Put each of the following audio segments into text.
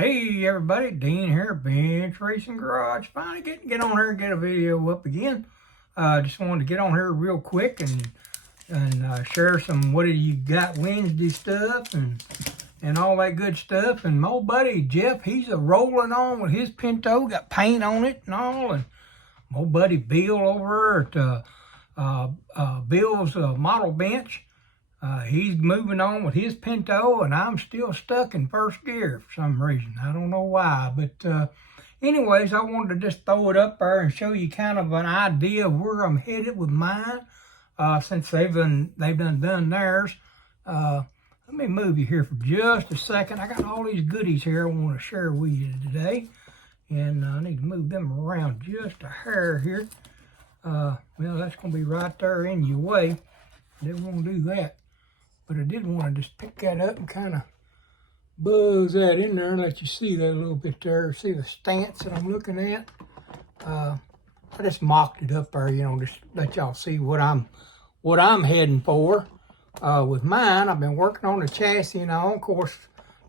Hey everybody, Dean here, Bench Racing Garage. Finally get on here and get a video up again. Just wanted to get on here real quick and share some what do you got Wednesday stuff and all that good stuff. And my old buddy Jeff, he's a rolling on with his Pinto, got paint on it and all. And my old buddy Bill over at Bill's model bench. He's moving on with his Pinto, and I'm still stuck in first gear for some reason. I don't know why, but anyways, I wanted to just throw it up there and show you kind of an idea of where I'm headed with mine, since they've done theirs. Let me move you here for just a second. I got all these goodies here I want to share with you today, and I need to move them around just a hair here. Well, that's going to be right there in your way. Didn't want to do that. But I did want to just pick that up and kind of buzz that in there and let you see that a little bit there. See the stance that I'm looking at. I just mocked it up there, you know, just let y'all see what I'm heading for. With mine, I've been working on the chassis and all. Of course,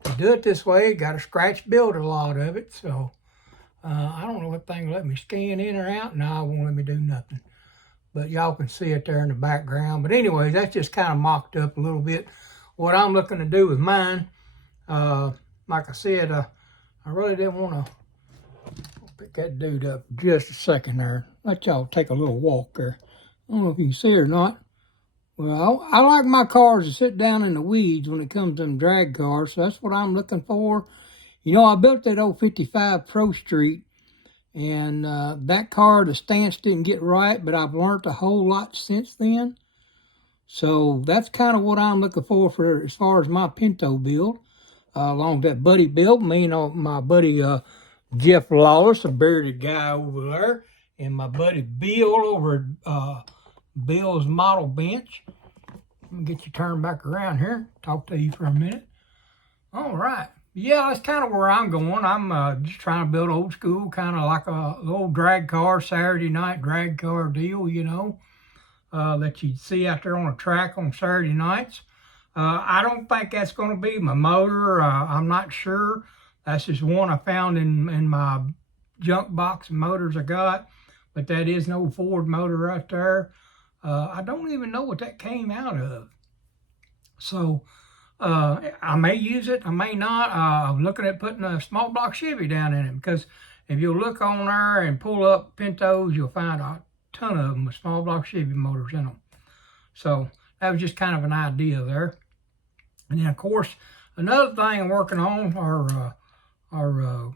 to do it this way, got to scratch build a lot of it. So I don't know if thing will let me scan in or out. No, it won't let me do nothing. But y'all can see it there in the background. But anyways, that's just kind of mocked up a little bit. What I'm looking to do with mine, like I said, I really didn't want to pick that dude up just a second there. Let y'all take a little walk there. I don't know if you can see it or not. Well, I like my cars to sit down in the weeds when it comes to them drag cars. So that's what I'm looking for. You know, I built that old 55 Pro Street. And that car, the stance didn't get right, but I've learned a whole lot since then. So that's kind of what I'm looking for as far as my Pinto build. Along with that buddy build, me and my buddy Jeff Lawless, a bearded guy over there, and my buddy Bill over at Bill's model bench. Let me get you turned back around here, talk to you for a minute. All right. Yeah, that's kind of where I'm going. I'm just trying to build old school, kind of like a old drag car, Saturday night drag car deal, you know, that you'd see out there on a track on Saturday nights. I don't think that's going to be my motor. I'm not sure. That's just one I found in my junk box of motors I got, but that is an old Ford motor right there. I don't even know what that came out of. So I may use it, I may not. I'm looking at putting a small block Chevy down in it, because if you look on there and pull up Pintos, you'll find a ton of them with small block Chevy motors in them. So that was just kind of an idea there. And then, of course, another thing I'm working on our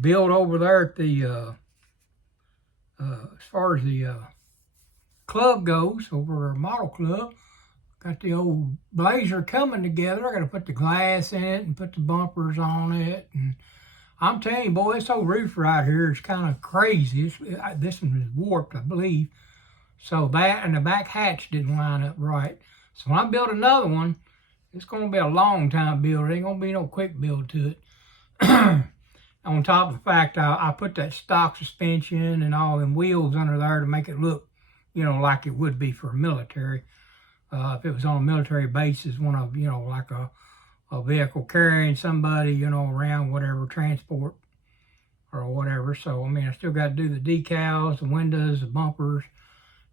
build over there at the, as far as the club goes, over our model club. Got the old Blazer coming together. I got to put the glass in it and put the bumpers on it. And I'm telling you, boy, this old roof right here is kind of crazy. This one is warped, I believe. So that and the back hatch didn't line up right. So when I build another one, it's going to be a long time build. It ain't going to be no quick build to it. On top of the fact, I put that stock suspension and all them wheels under there to make it look, you know, like it would be for a military. If it was on a military basis, one of, you know, like a vehicle carrying somebody, you know, around whatever, transport or whatever. So, I mean, I still got to do the decals, the windows, the bumpers,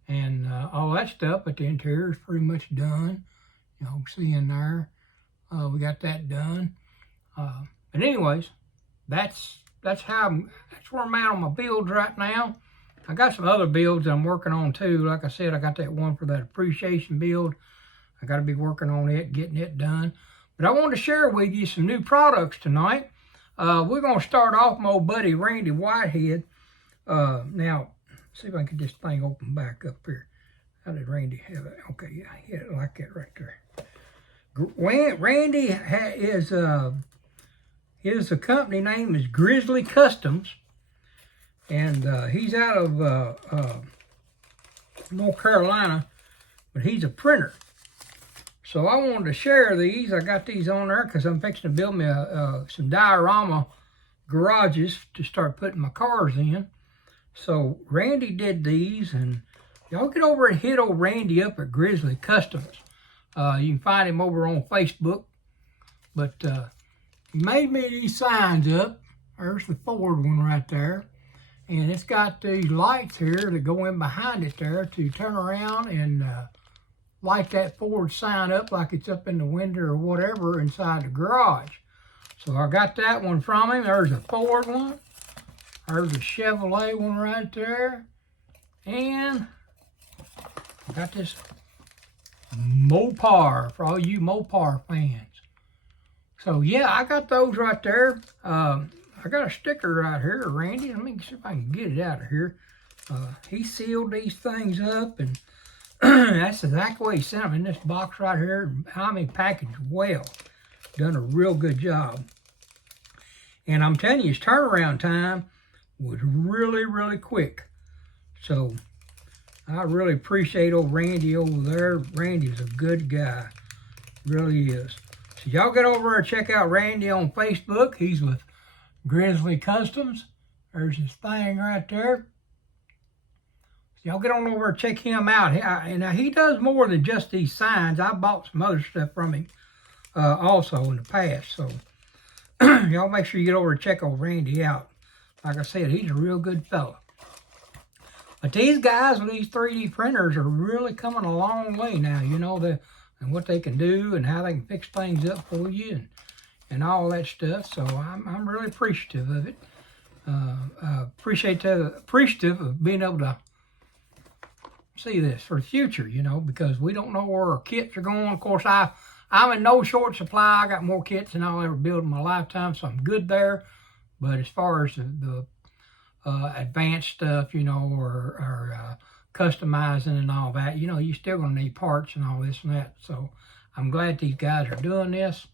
and all that stuff. But the interior is pretty much done. You know, see in there, we got that done. But anyways, that's where I'm at on my builds right now. I got some other builds I'm working on too. Like I said, I got that one for that appreciation build. I got to be working on it, getting it done. But I wanted to share with you some new products tonight. We're going to start off with my old buddy Randy Whitehead. Now, see if I can get this thing open back up here. How did Randy have it? Okay, yeah, he had it like that right there. Randy is his company name is Grizzly Customs. And he's out of North Carolina, but he's a printer. So I wanted to share these. I got these on there because I'm fixing to build me some diorama garages to start putting my cars in. So Randy did these, and y'all get over and hit old Randy up at Grizzly Customs. You can find him over on Facebook. But he made me these signs up. There's the Ford one right there. And it's got these lights here that go in behind it there to turn around and light that Ford sign up like it's up in the window or whatever inside the garage. So I got that one from him. There's a Ford one. There's a Chevrolet one right there. And I got this Mopar for all you Mopar fans. So yeah, I got those right there. I got a sticker right here, Randy. Let me see if I can get it out of here. He sealed these things up, and that's exactly what he sent them in this box right here. I mean, packaged well. Done a real good job. And I'm telling you, his turnaround time was really, really quick. So I really appreciate old Randy over there. Randy's a good guy. Really is. So y'all get over and check out Randy on Facebook. He's with Grizzly Customs. There's his thing right there. So y'all get on over and check him out. And he does more than just these signs. I bought some other stuff from him also in the past. So y'all make sure you get over and check old Randy out. Like I said, he's a real good fella. But these guys with these 3D printers are really coming a long way now. You know, and what they can do and how they can fix things up for you and all that stuff. So I'm really appreciative of it. Appreciative of being able to see this for the future, you know, because we don't know where our kits are going. Of course, I'm in no short supply. I got more kits than I'll ever build in my lifetime, so I'm good there. But as far as the advanced stuff, you know, or customizing and all that, you know, you're still going to need parts and all this and that. So I'm glad these guys are doing this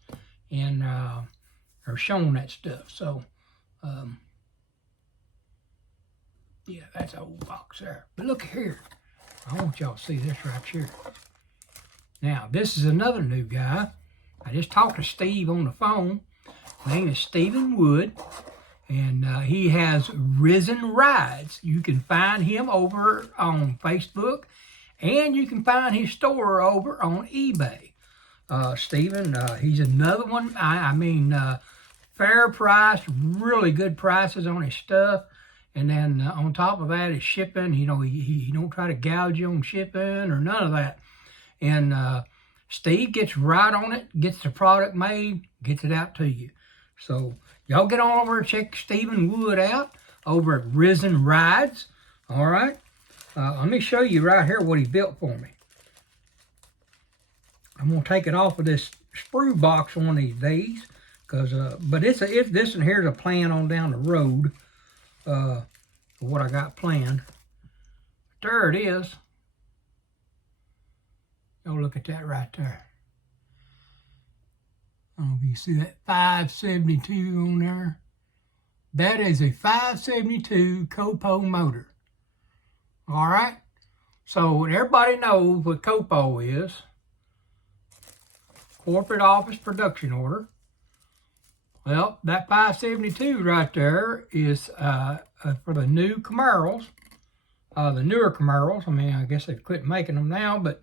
and are showing that stuff. So, yeah, that's an old box there. But look here. I want y'all to see this right here. Now, this is another new guy. I just talked to Steve on the phone. His name is Stephen Wood. And he has Resin Ridez. You can find him over on Facebook. And you can find his store over on eBay. Stephen, he's another one. I mean, fair price, really good prices on his stuff. And then on top of that is shipping. You know, he don't try to gouge you on shipping or none of that. And Steve gets right on it, gets the product made, gets it out to you. So y'all get on over and check Stephen Wood out over at Resin Ridez. All right. Let me show you right here what he built for me. I'm gonna take it off of this sprue box one of these days, but this and here's a plan on down the road for what I got planned. There it is. Go look at that right there. I don't know if you see that 572 on there. That is a 572 Copo motor. All right. So everybody knows what Copo is. Corporate office production order. Well, that 572 right there is for the new Camaros, the newer Camaros. I mean, I guess they've quit making them now, but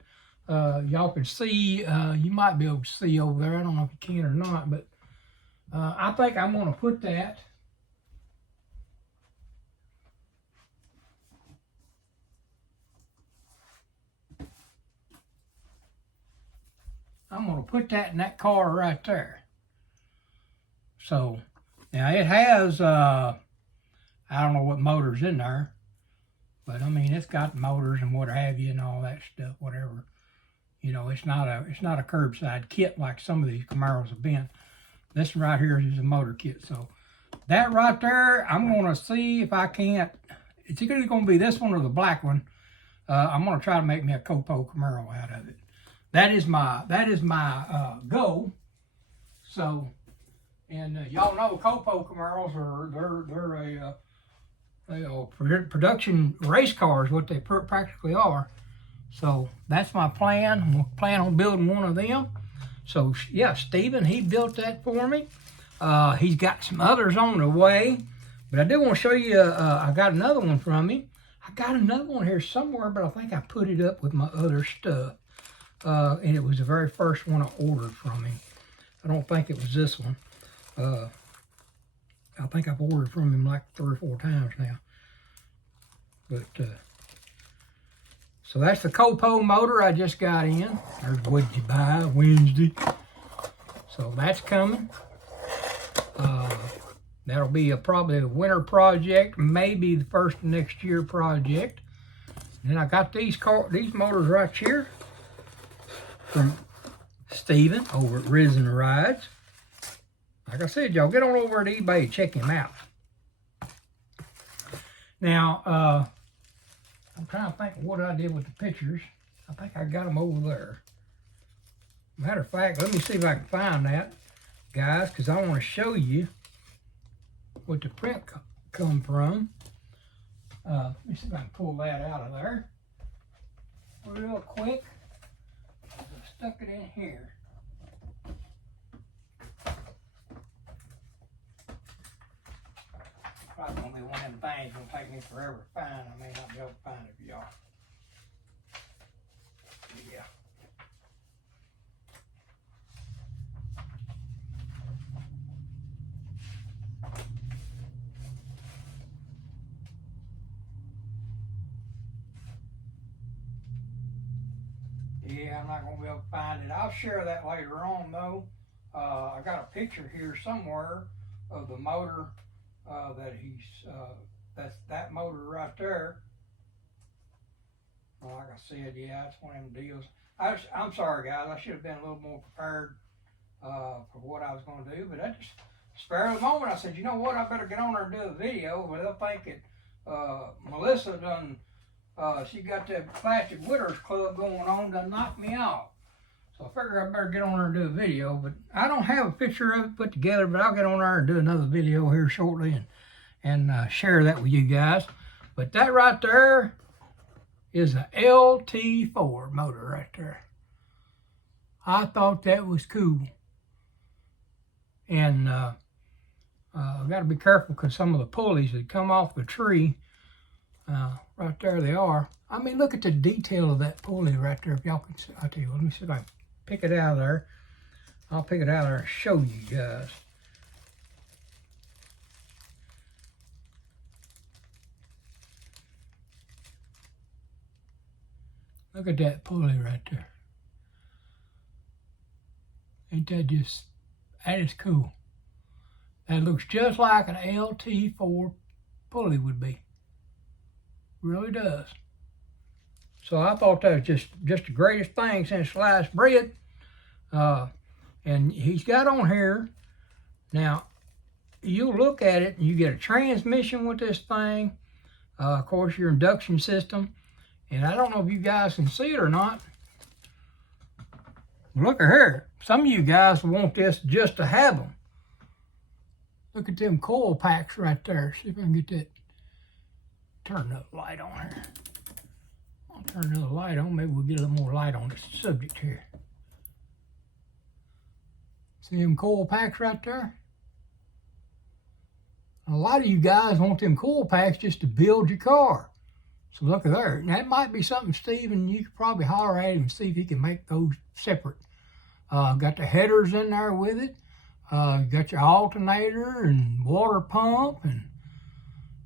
y'all can see, you might be able to see over there. I don't know if you can or not, but I think I'm going to put that in that car right there. So now it has, I don't know what motor's in there, but I mean, it's got motors and what have you and all that stuff, whatever. You know, it's not a curbside kit like some of these Camaros have been. This one right here is a motor kit. So that right there, I'm going to see if I can't. It's either going to be this one or the black one. I'm going to try to make me a Copo Camaro out of it. That is my goal. So, and y'all know Copo Camaros they're production race cars, what they practically are. So that's my plan. We'll plan on building one of them. So yeah, Stephen, he built that for me. He's got some others on the way, but I do want to show you. I got another one from him. I got another one here somewhere, but I think I put it up with my other stuff. And it was the very first one I ordered from him. I don't think it was this one. I think I've ordered from him like 3 or 4 times now. But, so that's the Copo motor I just got in. There's what did you buy Wednesday. So that's coming. That'll be probably a winter project, maybe the first of next year project. And then I got these motors right here from Steven over at Resin Ridez. Like I said, y'all get on over to eBay and check him out. Now, I'm trying to think of what I did with the pictures. I think I got them over there. Matter of fact, let me see if I can find that, guys, because I want to show you what the print come from. Let me see if I can pull that out of there real quick. I stuck it in here. Probably gonna be one of them things gonna take me forever to find. I may not be able to find it for y'all. Yeah. Yeah, I'm not gonna be able to find it. I'll share that later on though. I got a picture here somewhere of the motor that that's that motor right there. Well, like I said, yeah, it's one of them deals. I'm sorry, guys. I should have been a little more prepared for what I was going to do, but I just spare of the moment. I said, you know what? I better get on there and do a video, but they'll think that Melissa done. She got that Plastic Widows Club going on to knock me out. So I figured I better get on there and do a video, but I don't have a picture of it put together, but I'll get on there and do another video here shortly and share that with you guys. But that right there is a LT4 motor right there. I thought that was cool. And I've got to be careful because some of the pulleys that come off the tree, right there they are. I mean, look at the detail of that pulley right there. If y'all can see, I'll tell you, let me see if I can pick it out of there. I'll pick it out of there and show you guys. Look at that pulley right there. Ain't that just, that is cool. That looks just like an LT4 pulley would be. Really does. So I thought that was just the greatest thing since sliced bread. And he's got on here, now, you look at it and you get a transmission with this thing. Of course, your induction system. And I don't know if you guys can see it or not. Look at here. Some of you guys want this just to have them. Look at them coil packs right there. See if I can get that. Turn the light on here. I'll turn another light on. Maybe we'll get a little more light on this subject here. See them coil packs right there? A lot of you guys want them coil packs just to build your car. So look at there. And that might be something, Steven, you could probably holler at him and see if he can make those separate. Got the headers in there with it. Got your alternator and water pump and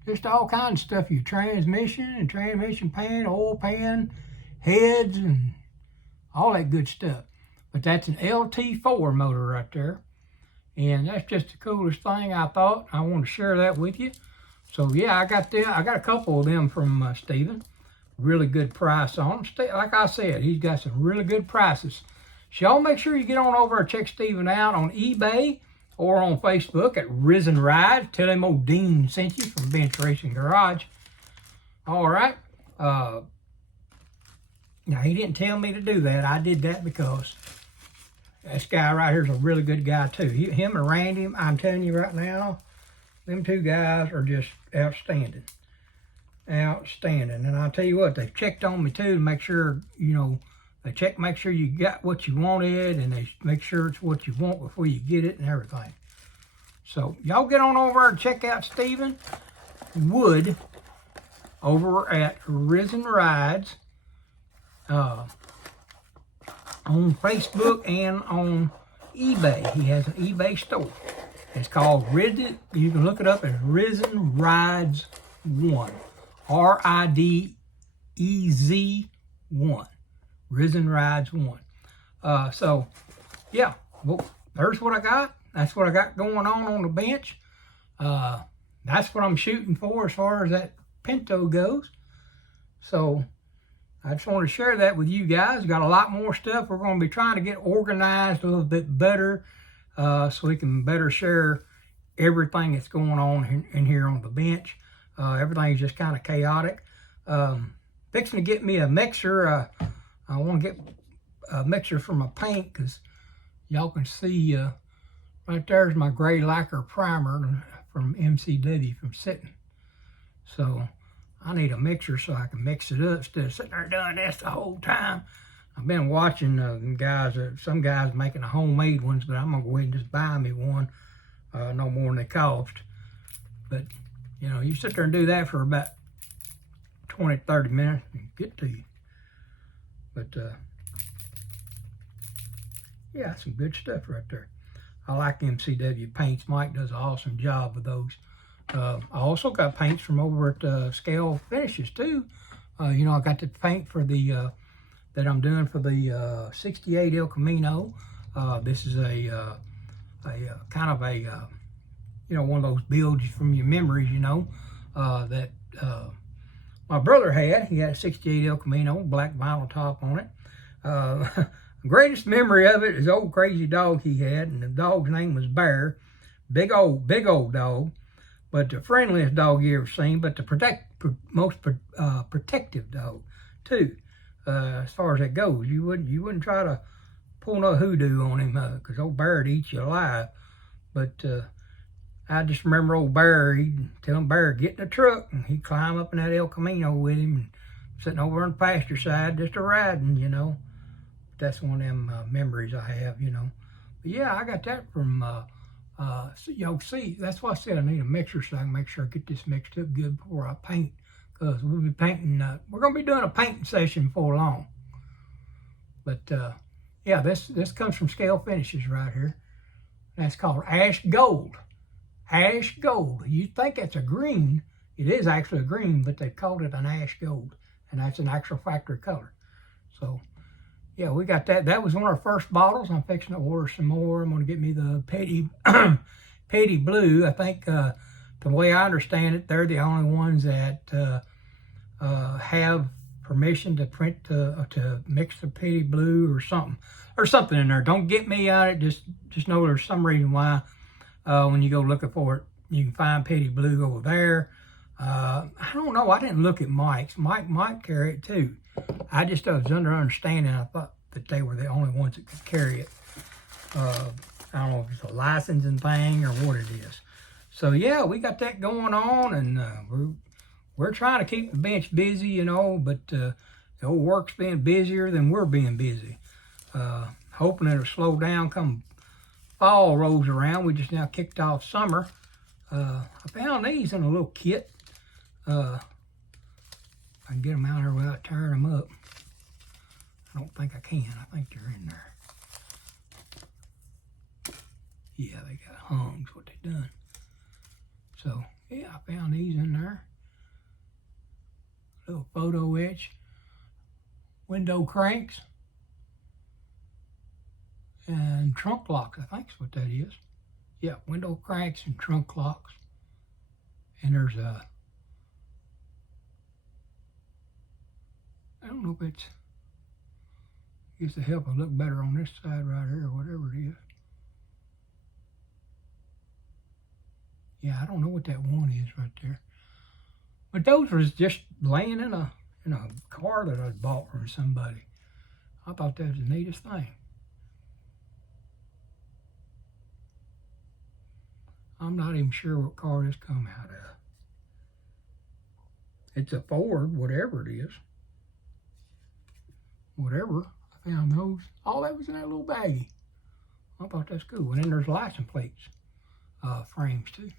just all kinds of stuff. Your transmission and transmission pan, oil pan, heads, and all that good stuff. But that's an LT4 motor right there. And that's just the coolest thing I thought. I want to share that with you. So yeah, I got a couple of them from Steven. Really good price on them. Like I said, he's got some really good prices. So y'all make sure you get on over and check Steven out on eBay or on Facebook at Resin Ridez. Tell him old Dean sent you from Bench Racing Garage. All right. Now, he didn't tell me to do that. I did that because this guy right here is a really good guy, too. Him and Randy, I'm telling you right now, them two guys are just outstanding. Outstanding. And I'll tell you what, they've checked on me, too, to make sure, you know, make sure you got what you wanted, and they make sure it's what you want before you get it and everything. So y'all get on over and check out Steven Wood over at Resin Ridez on Facebook and on eBay. He has an eBay store. It's called Ridez. You can look it up as Resin Ridez 1. R-I-D-E-Z 1. Resin Ridez 1. So, yeah, well, there's what I got. That's what I got going on the bench. That's what I'm shooting for as far as that Pinto goes. So, I just want to share that with you guys. Got a lot more stuff. We're going to be trying to get organized a little bit better so we can better share everything that's going on in here on the bench. Everything's just kind of chaotic. Fixing to get me a mixer. I want to get a mixer for my paint because y'all can see right there's my gray lacquer primer from MCW from sitting. So I need a mixer so I can mix it up instead of sitting there doing this the whole time. I've been watching some guys making the homemade ones, but I'm going to go ahead and just buy me one. No more than they cost. But, you know, you sit there and do that for about 20, 30 minutes and get to you. But, yeah, some good stuff right there. I like MCW paints. Mike does an awesome job with those. I also got paints from over at Scale Finishes too. You know, I got the paint for the that I'm doing for the 68 El Camino. This is a kind of a you know, one of those builds from your memories, you know, that my brother had. He had a 68 El Camino, black vinyl top on it. The greatest memory of it is old crazy dog he had, and the dog's name was Bear. Big old dog. But the friendliest dog you ever seen, but the most protective dog too. As far as that goes, you wouldn't try to pull no hoodoo on him because old Bear would eat you alive. But I just remember old Bear. He'd tell him, Bear, get in the truck, and he'd climb up in that El Camino with him, and sitting over on the pasture side just a riding, you know. That's one of them memories I have, you know. But yeah, I got that from. So y'all see, that's why I said I need a mixer so I can make sure I get this mixed up good before I paint. Because we'll be painting, we're going to be doing a painting session before long. But yeah, this comes from Scale Finishes right here. That's called Ash Gold. Ash Gold. You think it's a green. It is actually a green, but they called it an Ash Gold. And that's an actual factory color. So, yeah, we got that. That was one of our first bottles. I'm fixing to order some more. I'm going to get me the Petty Blue. I think the way I understand it, they're the only ones that have permission to print to mix the Petty Blue or something in there. Don't get me on it. Just know there's some reason why when you go looking for it, you can find Petty Blue over there. I don't know. I didn't look at Mike's. Mike might carry it too. I just was under understanding. I thought that they were the only ones that could carry it. I don't know if it's a licensing thing or what it is. So yeah, we got that going on, and we're trying to keep the bench busy, you know. But the old work's being busier than we're being busy. Hoping it'll slow down come fall rolls around. We just now kicked off summer. I found these in a little kit. I can get them out here without tearing them up. I don't think I can. I think they're in there. Yeah, they got hung, is what they done. So, yeah, I found these in there. Little photo etch. Window cranks. And trunk locks, I think is what that is. Yeah, window cranks and trunk locks. And there's a, I don't know if it's, I guess to help it look better on this side right here or whatever it is. Yeah, I don't know what that one is right there. But those was just laying in a car that I bought from somebody. I thought that was the neatest thing. I'm not even sure what car this come out of. It's a Ford, whatever it is. Whatever. I found those. All that was in that little baggie. I thought that's cool. And then there's license plates, frames too.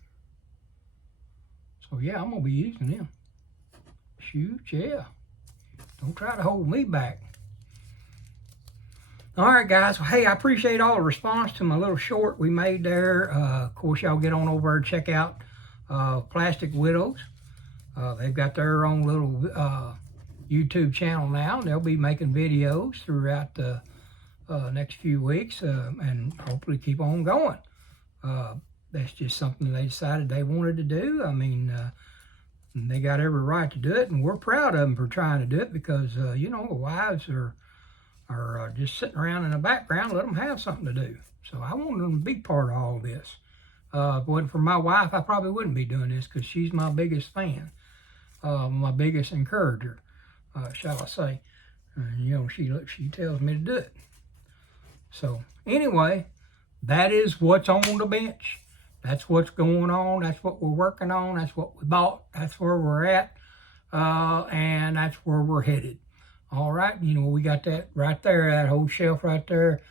So yeah, I'm gonna be using them. Shoot, yeah. Don't try to hold me back. All right, guys. Well, hey, I appreciate all the response to my little short we made there. Of course, y'all get on over and check out Plastic Widows. They've got their own little YouTube channel now. They'll be making videos throughout the next few weeks and hopefully keep on going. That's just something they decided they wanted to do. I mean, they got every right to do it, and we're proud of them for trying to do it because, you know, the wives are just sitting around in the background. Let them have something to do. So I want them to be part of all this. If it wasn't for my wife, I probably wouldn't be doing this because she's my biggest fan, my biggest encourager, shall I say. You know, she tells me to do it. So anyway, that is what's on the bench. That's what's going on. That's what we're working on. That's what we bought. That's where we're at. And that's where we're headed. All right. You know, we got that right there, that whole shelf right there.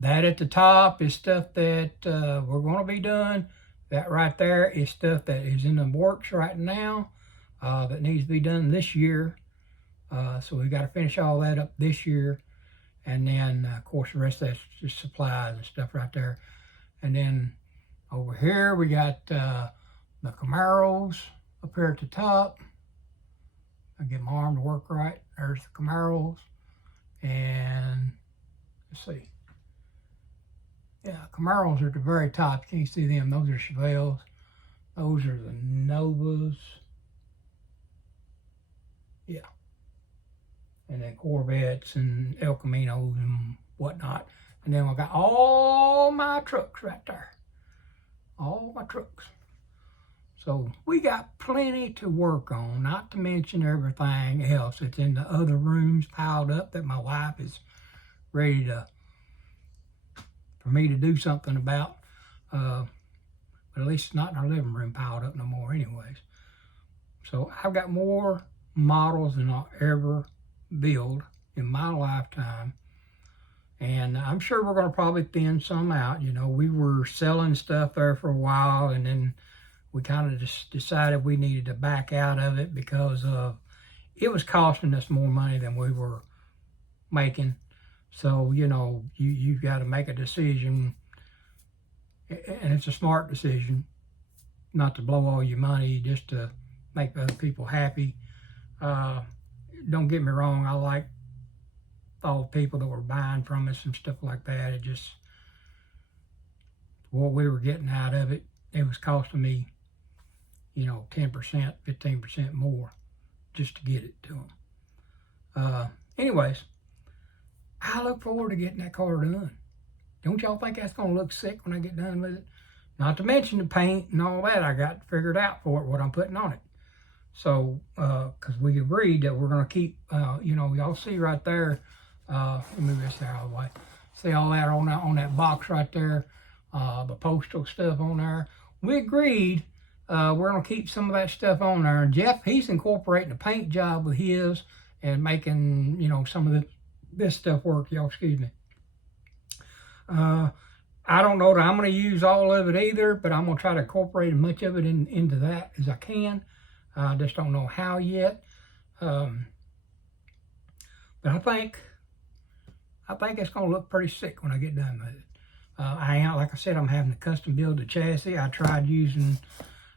That at the top is stuff that we're going to be doing. That right there is stuff that is in the works right now that needs to be done this year. So we got to finish all that up this year. And then, of course, the rest of that's just supplies and stuff right there. And then over here, we got the Camaros up here at the top. I get my arm to work right. There's the Camaros. And let's see. Yeah, Camaros are at the very top. You can't see them. Those are Chevelles. Those are the Novas. Yeah. And then Corvettes and El Caminos and whatnot. And then I got all my trucks right there. All my trucks. So we got plenty to work on, not to mention everything else that's in the other rooms piled up that my wife is ready for me to do something about. But at least it's not in our living room piled up no more anyways. So I've got more models than I'll ever build in my lifetime. And I'm sure we're going to probably thin some out. You know, we were selling stuff there for a while, and then we kind of just decided we needed to back out of it because it was costing us more money than we were making. So, you know, you've got to make a decision, and it's a smart decision, not to blow all your money, just to make other people happy. Don't get me wrong, I like all the people that were buying from us and stuff like that. It just, what we were getting out of it, it was costing me, you know, 10%, 15% more just to get it to them. Anyways, I look forward to getting that car done. Don't y'all think that's going to look sick when I get done with it? Not to mention the paint and all that I got figured out for it, what I'm putting on it. So, because we agreed that we're going to keep, you know, y'all see right there, let me move this there all the way. See all that on that box right there, the postal stuff on there. We agreed we're going to keep some of that stuff on there. And Jeff, he's incorporating a paint job with his and making, you know, some of this stuff work, y'all, excuse me. I don't know that I'm going to use all of it either, but I'm going to try to incorporate as much of it into that as I can. I just don't know how yet. But I think it's going to look pretty sick when I get done with it. Like I said, I'm having to custom build the chassis. I tried using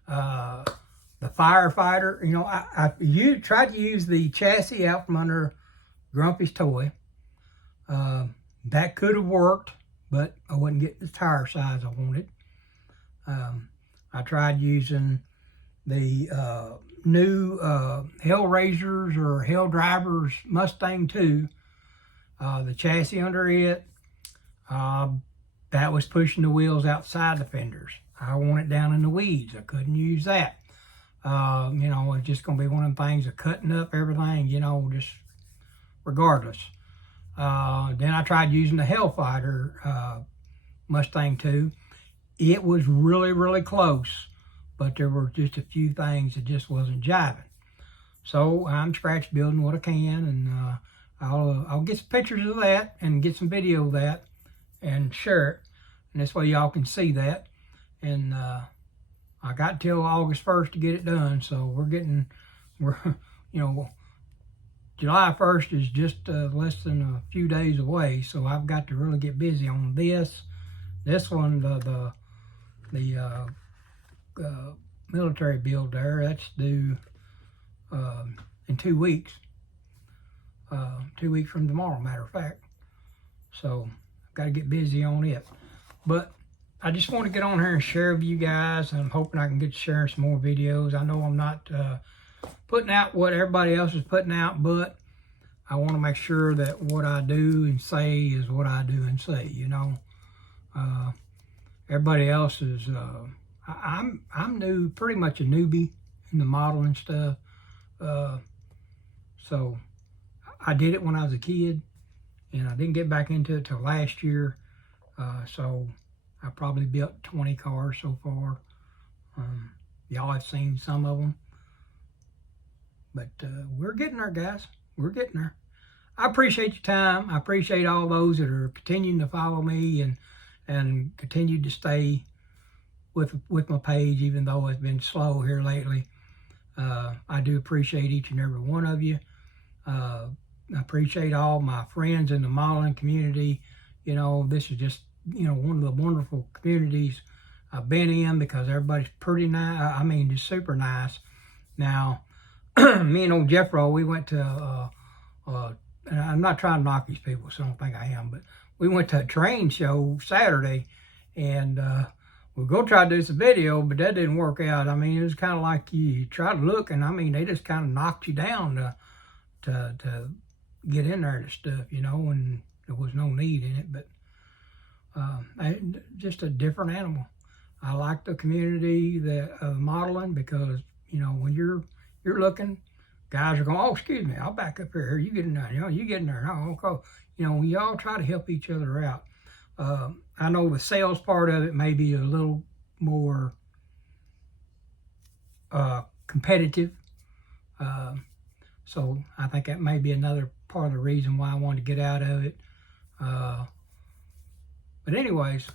the Firefighter. You know, I tried to use the chassis out from under Grumpy's toy. That could have worked, but I wasn't getting the tire size I wanted. I tried using the new Hellraisers or Hell Drivers Mustang 2, the chassis under it, that was pushing the wheels outside the fenders. I want it down in the weeds. I couldn't use that. You know, it's just going to be one of them things of cutting up everything, you know, just regardless. Then I tried using the Hellfighter Mustang 2. It was really, really close, but there were just a few things that just wasn't jiving. So I'm scratch building what I can, and I'll get some pictures of that and get some video of that and share it. And this way y'all can see that. And I got till August 1st to get it done. So we're you know, July 1st is just less than a few days away, so I've got to really get busy on this. This one, the military build there, that's due in 2 weeks. 2 weeks from tomorrow, matter of fact. So I've got to get busy on it. But I just want to get on here and share with you guys. I'm hoping I can get to sharing some more videos. I know I'm not putting out what everybody else is putting out, but I want to make sure that what I do and say is what I do and say, you know. Everybody else is, I'm new, pretty much a newbie in the modeling stuff. So I did it when I was a kid, and I didn't get back into it till last year. So I probably built 20 cars so far. Y'all have seen some of them. But we're getting there, guys. We're getting there. I appreciate your time. I appreciate all those that are continuing to follow me and continue to stay with my page, even though it's been slow here lately. I do appreciate each and every one of you. I appreciate all my friends in the modeling community. You know, this is just, you know, one of the wonderful communities I've been in, because everybody's pretty nice. I mean, just super nice. Now, me and old Jeffro, we went to, and I'm not trying to knock these people, so I don't think I am, but we went to a train show Saturday, and we were going to try to do some video, but that didn't work out. I mean, it was kind of like you try to look, and I mean, they just kind of knocked you down to get in there and stuff, you know, and there was no need in it, but just a different animal. I like the community that modeling, because, you know, when you're looking, guys are going, oh, excuse me, I'll back up here. You get in there. You know, you get in there. Oh, okay. You know, we all try to help each other out. I know the sales part of it may be a little more competitive. So I think that may be another part of the reason why I wanted to get out of it. But anyways,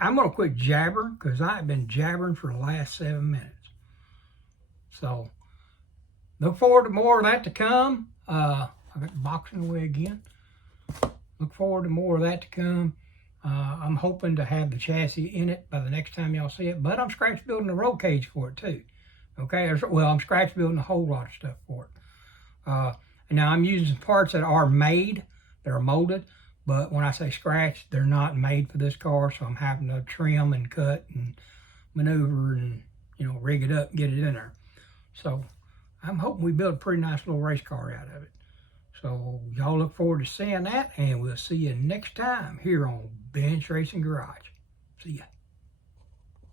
I'm going to quit jabbering, because I've been jabbering for the last 7 minutes. So look forward to more of that to come. I got the boxing away again. Look forward to more of that to come. I'm hoping to have the chassis in it by the next time y'all see it, but I'm scratch building the roll cage for it too. Okay, well, I'm scratch building a whole lot of stuff for it. And now I'm using some parts that are made, that are molded, but when I say scratch, they're not made for this car, so I'm having to trim and cut and maneuver and, you know, rig it up and get it in there. So I'm hoping we build a pretty nice little race car out of it. So y'all look forward to seeing that, and we'll see you next time here on Bench Racing Garage. See ya.